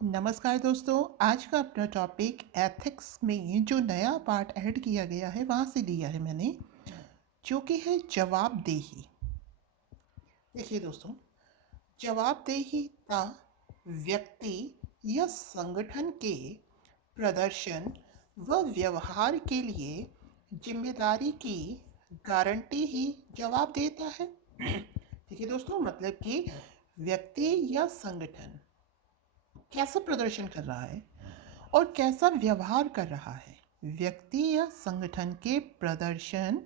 नमस्कार दोस्तों। आज का अपना टॉपिक एथिक्स में जो नया पार्ट ऐड किया गया है वहाँ से लिया है मैंने, जो कि है जवाबदेही। देखिए दोस्तों, जवाबदेहीता व्यक्ति या संगठन के प्रदर्शन व व्यवहार के लिए जिम्मेदारी की गारंटी ही जवाब देता है। देखिए दोस्तों, मतलब कि व्यक्ति या संगठन कैसा प्रदर्शन कर रहा है और कैसा व्यवहार कर रहा है, व्यक्ति या संगठन के प्रदर्शन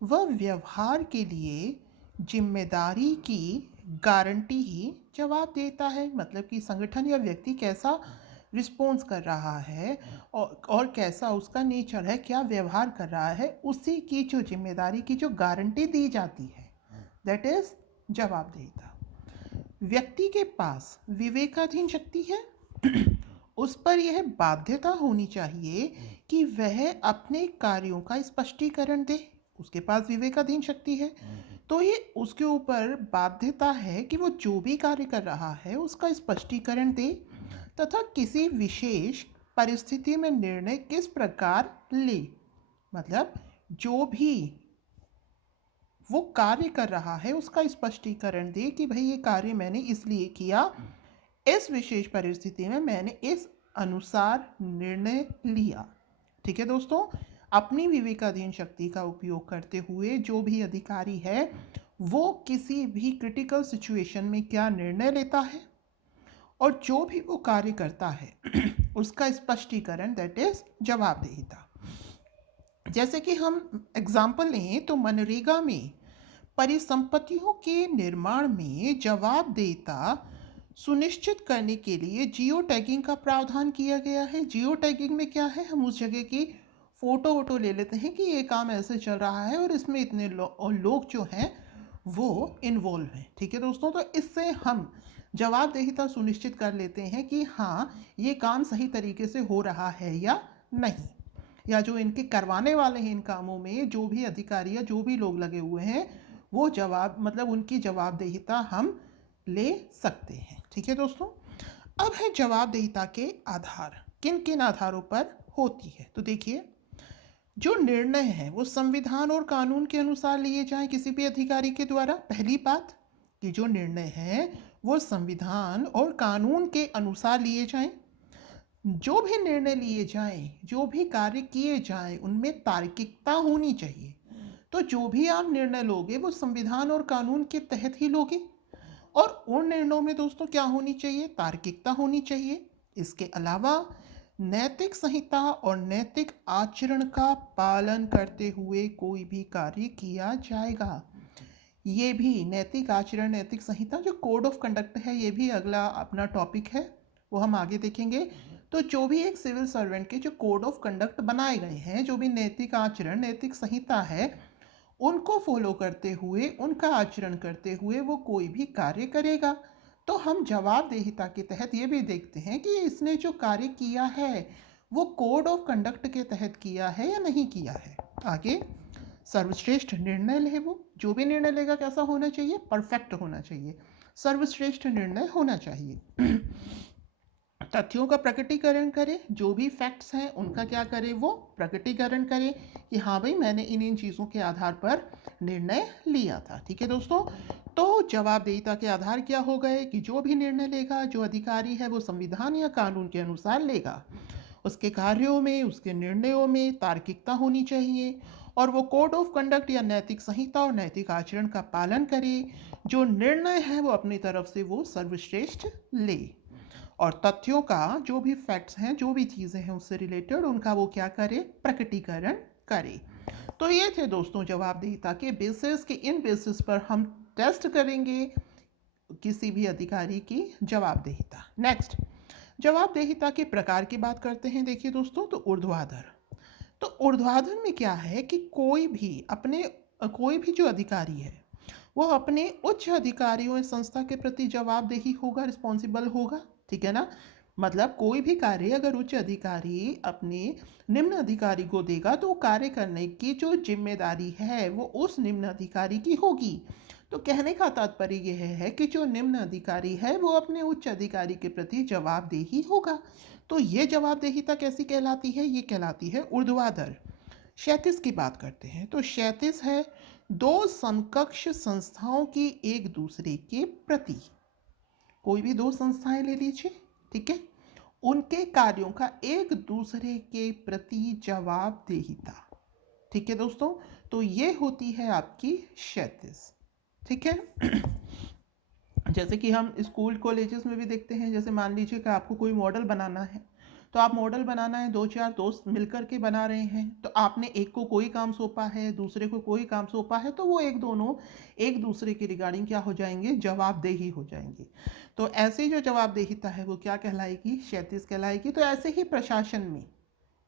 व व्यवहार के लिए जिम्मेदारी की गारंटी ही जवाब देता है। मतलब कि संगठन या व्यक्ति कैसा रिस्पॉन्स कर रहा है और कैसा उसका नेचर है, क्या व्यवहार कर रहा है, उसी की जो जिम्मेदारी की जो गारंटी दी जाती है, दैट इज जवाबदेहिता। व्यक्ति के पास विवेकाधीन शक्ति है। उस पर यह बाध्यता होनी चाहिए कि वह अपने कार्यों का स्पष्टीकरण दे। उसके पास विवेकाधीन शक्ति है तो ये उसके ऊपर बाध्यता है कि वो जो भी कार्य कर रहा है उसका स्पष्टीकरण दे तथा किसी विशेष परिस्थिति में निर्णय किस प्रकार ले। मतलब जो भी वो कार्य कर रहा है उसका स्पष्टीकरण दे कि भाई ये कार्य मैंने इसलिए किया, इस विशेष परिस्थिति में मैंने इस अनुसार निर्णय लिया। ठीक है दोस्तों, अपनी विवेकाधीन शक्ति का उपयोग करते हुए जो भी अधिकारी है वो किसी भी क्रिटिकल सिचुएशन में क्या निर्णय लेता है और जो भी वो कार्य करता है उसका स्पष्टीकरण, दैट इज जवाबदेहिता। जैसे कि हम एग्जाम्पल लें तो मनरेगा में परिसंपत्तियों के निर्माण में जवाबदेहिता सुनिश्चित करने के लिए जियो टैगिंग का प्रावधान किया गया है। जियो टैगिंग में क्या है, हम उस जगह की फ़ोटो वोटो ले लेते हैं कि ये काम ऐसे चल रहा है और इसमें इतने लोग जो हैं वो इन्वॉल्व हैं। ठीक है दोस्तों, तो इससे हम जवाबदेहिता सुनिश्चित कर लेते हैं कि हाँ ये काम सही तरीके से हो रहा है या नहीं, या जो इनके करवाने वाले हैं इन कामों में जो भी अधिकारी या जो भी लोग लगे हुए हैं वो मतलब उनकी जवाबदेहिता हम ले सकते हैं। ठीक है दोस्तों, अब है जवाबदेहिता के आधार, किन किन आधारों पर होती है। तो देखिए, जो निर्णय है वो संविधान और कानून के अनुसार लिए जाएं किसी भी अधिकारी के द्वारा। पहली बात कि जो निर्णय है वो संविधान और कानून के अनुसार लिए जाएं। जो भी निर्णय लिए जाएं, जो भी कार्य किए जाएं, उनमें तार्किकता होनी चाहिए। तो जो भी आप निर्णय लोगे वो संविधान और कानून के तहत ही लोगे और उन निर्णयों में दोस्तों क्या होनी चाहिए, तार्किकता होनी चाहिए। इसके अलावा नैतिक संहिता और नैतिक आचरण का पालन करते हुए कोई भी कार्य किया जाएगा। ये भी नैतिक आचरण, नैतिक संहिता जो कोड ऑफ कंडक्ट है, ये भी अगला अपना टॉपिक है, वो हम आगे देखेंगे। तो जो भी एक सिविल सर्वेंट के जो कोड ऑफ कंडक्ट बनाए गए हैं, जो भी नैतिक आचरण, नैतिक संहिता है, उनको फॉलो करते हुए, उनका आचरण करते हुए वो कोई भी कार्य करेगा। तो हम जवाबदेहिता के तहत ये भी देखते हैं कि इसने जो कार्य किया है वो कोड ऑफ कंडक्ट के तहत किया है या नहीं किया है। आगे सर्वश्रेष्ठ निर्णय ले, वो जो भी निर्णय लेगा कैसा होना चाहिए, परफेक्ट होना चाहिए, सर्वश्रेष्ठ निर्णय होना चाहिए। तथ्यों का प्रकटीकरण करे, जो भी फैक्ट्स हैं उनका क्या करे, वो प्रकटीकरण करे कि हाँ भाई मैंने इन इन चीज़ों के आधार पर निर्णय लिया था। ठीक है दोस्तों, तो जवाबदेहिता के आधार क्या हो गए कि जो भी निर्णय लेगा जो अधिकारी है वो संविधान या कानून के अनुसार लेगा। उसके कार्यों में, उसके निर्णयों में तार्किकता होनी चाहिए और वो कोड ऑफ कंडक्ट या नैतिक संहिता और नैतिक आचरण का पालन करे। जो निर्णय है वो अपनी तरफ से वो सर्वश्रेष्ठ ले और तथ्यों का, जो भी फैक्ट्स हैं, जो भी चीज़ें हैं उससे रिलेटेड, उनका वो क्या करे, प्रकटीकरण करे। तो ये थे दोस्तों जवाबदेहिता के बेसिस, कि इन बेसिस पर हम टेस्ट करेंगे किसी भी अधिकारी की जवाबदेहिता। नेक्स्ट, जवाबदेहिता के प्रकार की बात करते हैं। देखिए दोस्तों, तो ऊर्ध्वाधर, तो ऊर्ध्वाधर में क्या है कि कोई भी जो अधिकारी है वो अपने उच्च अधिकारियों या संस्था के प्रति जवाबदेही होगा, रिस्पॉन्सिबल होगा। ठीक है ना, मतलब कोई भी कार्य अगर उच्च अधिकारी अपने निम्न अधिकारी को देगा तो कार्य करने की जो जिम्मेदारी है वो उस निम्न अधिकारी की होगी। तो कहने का तात्पर्य यह है कि जो निम्न अधिकारी है वो अपने उच्च अधिकारी के प्रति जवाबदेही होगा। तो ये जवाबदेहिता कैसी कहलाती है? ये कहलाती है ऊर्ध्वाधर। क्षैतिज की बात करते हैं तो क्षैतिज है दो समकक्ष संस्थाओं की एक दूसरे के प्रति, कोई भी दो संस्थाएं ले लीजिए, ठीक है, उनके कार्यों का एक दूसरे के प्रति जवाबदेहिता। ठीक है दोस्तों, तो ये होती है आपकी क्षैतिज। ठीक है। जैसे कि हम स्कूल कॉलेजेस में भी देखते हैं, जैसे मान लीजिए कि आपको कोई मॉडल बनाना है, तो आप मॉडल बनाना है, दो चार दोस्त मिलकर के बना रहे हैं, तो आपने एक को कोई काम सौंपा है, दूसरे को कोई काम सौंपा है, तो वो दोनों एक दूसरे के रिगार्डिंग क्या हो जाएंगे? जवाबदेही हो जाएंगे। तो ऐसे जो जवाबदेहिता है वो क्या कहलाएगी? क्षैतिज कहलाएगी। तो ऐसे ही प्रशासन में,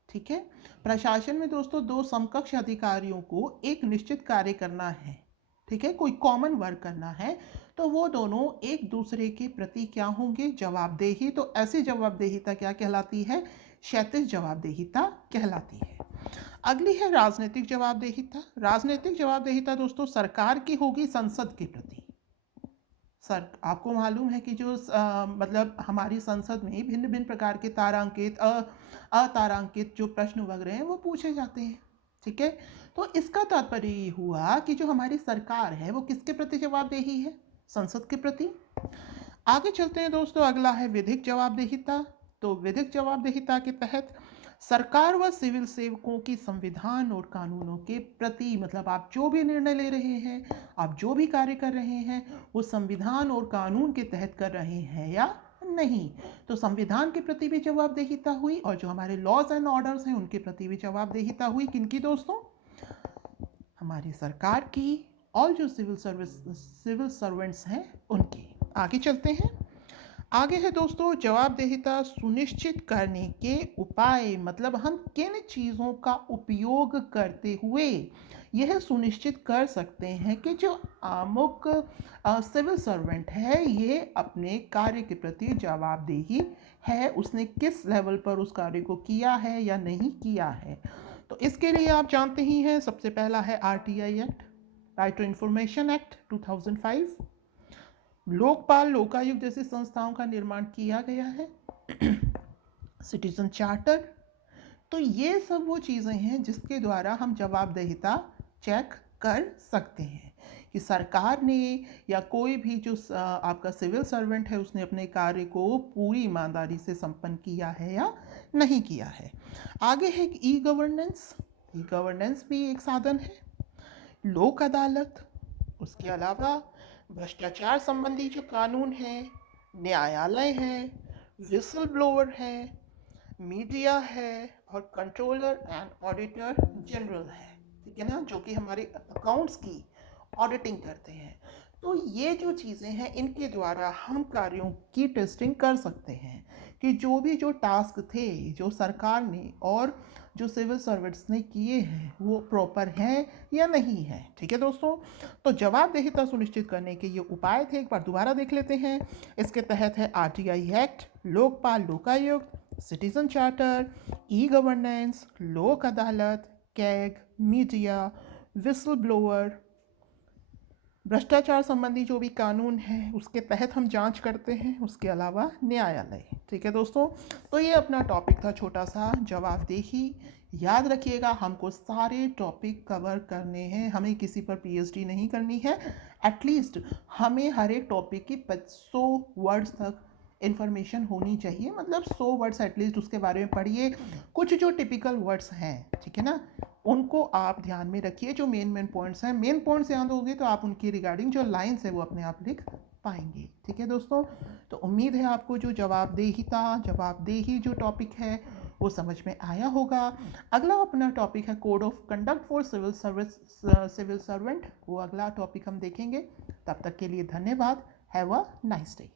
ठीक है, प्रशासन में दोस्तों दो समकक्ष अधिकारियों को एक निश्चित कार्य करना है, ठीक है, कोई कॉमन वर्क करना है, तो वो दोनों एक दूसरे के प्रति क्या होंगे? जवाबदेही। तो ऐसी जवाबदेहिता क्या कहलाती है? क्षैतिज जवाबदेहिता कहलाती है। अगली है राजनीतिक जवाबदेहिता। राजनीतिक जवाबदेहिता दोस्तों सरकार की होगी संसद के प्रति। सर, आपको मालूम है कि जो मतलब हमारी संसद में भिन्न भिन्न प्रकार के तारांकित अतारांकित जो प्रश्न वगैरह हैं वो पूछे जाते हैं, ठीक है। तो इसका तात्पर्य ये हुआ कि जो हमारी सरकार है वो किसके प्रति जवाबदेही है? संसद के प्रति। आगे चलते हैं दोस्तों, अगला है विधिक जवाबदेहिता। तो विधिक जवाबदेहिता के तहत सरकार व सिविल सेवकों की संविधान और कानूनों के प्रति, मतलब आप जो भी निर्णय ले रहे हैं, आप जो भी कार्य कर रहे हैं, वो संविधान और कानून के तहत कर रहे हैं या नहीं। तो संविधान के प्रति भी जवाबदेहिता हुई और जो हमारे लॉज एंड ऑर्डर्स हैं उनके प्रति भी जवाबदेहिता हुई। किनकी दोस्तों? हमारी सरकार की और जो सिविल सर्वेंट्स हैं उनकी। आगे चलते हैं। आगे है दोस्तों जवाबदेहिता सुनिश्चित करने के उपाय, मतलब हम किन चीज़ों का उपयोग करते हुए यह सुनिश्चित कर सकते हैं कि जो अमुक सिविल सर्वेंट है ये अपने कार्य के प्रति जवाबदेही है, उसने किस लेवल पर उस कार्य को किया है या नहीं किया है। तो इसके लिए आप जानते ही हैं, सबसे पहला है RTI act, right to information act 2005। Lokpal, Lokayukta जैसी संस्थाओं का निर्माण किया गया है। Citizen charter. तो ये सब वो चीज़ें हैं जिसके द्वारा हम जवाबदेहिता चेक कर सकते हैं कि सरकार ने या कोई भी जो आपका सिविल सर्वेंट है उसने अपने कार्य को पूरी ईमानदारी से संपन्न किया है या नहीं किया है। आगे है ई गवर्नेंस। ई गवर्नेंस भी एक साधन है। लोक अदालत, उसके अलावा भ्रष्टाचार संबंधी जो कानून है, न्यायालय है, विसल ब्लोअर है, मीडिया है और कंट्रोलर एंड ऑडिटर जनरल है, ठीक है ना, जो कि हमारे अकाउंट्स की ऑडिटिंग करते हैं। तो ये जो चीज़ें हैं इनके द्वारा हम कार्यों की टेस्टिंग कर सकते हैं कि जो टास्क थे जो सरकार ने और जो सिविल सर्वेंट्स ने किए हैं वो प्रॉपर हैं या नहीं है। ठीक है दोस्तों, तो जवाबदेहिता सुनिश्चित करने के ये उपाय थे, एक बार दोबारा देख लेते हैं। इसके तहत है RTI act, Lokpal Lokayukta, citizen charter, e governance, लोक अदालत, कैग, मीडिया, विसल ब्लोअर, भ्रष्टाचार संबंधी जो भी कानून है उसके तहत हम जांच करते हैं, उसके अलावा न्यायालय। ठीक है दोस्तों, तो ये अपना टॉपिक था छोटा सा जवाबदेही। याद रखिएगा हमको सारे टॉपिक कवर करने हैं, हमें किसी पर PhD नहीं करनी है। एटलीस्ट हमें हर एक टॉपिक की 100 वर्ड्स तक इन्फॉर्मेशन होनी चाहिए, मतलब 100 वर्ड्स एटलीस्ट उसके बारे में पढ़िए। कुछ जो टिपिकल वर्ड्स हैं, ठीक है ना, उनको आप ध्यान में रखिए। जो मेन पॉइंट्स हैं, मेन पॉइंट्स याद होंगे तो आप उनकी रिगार्डिंग जो लाइन्स है वो अपने आप लिख पाएंगे। ठीक है दोस्तों, तो उम्मीद है आपको जो जवाबदेही जो टॉपिक है वो समझ में आया होगा। अगला अपना टॉपिक है code of conduct for civil servant, वो अगला टॉपिक हम देखेंगे। तब तक के लिए धन्यवाद। Have a nice day.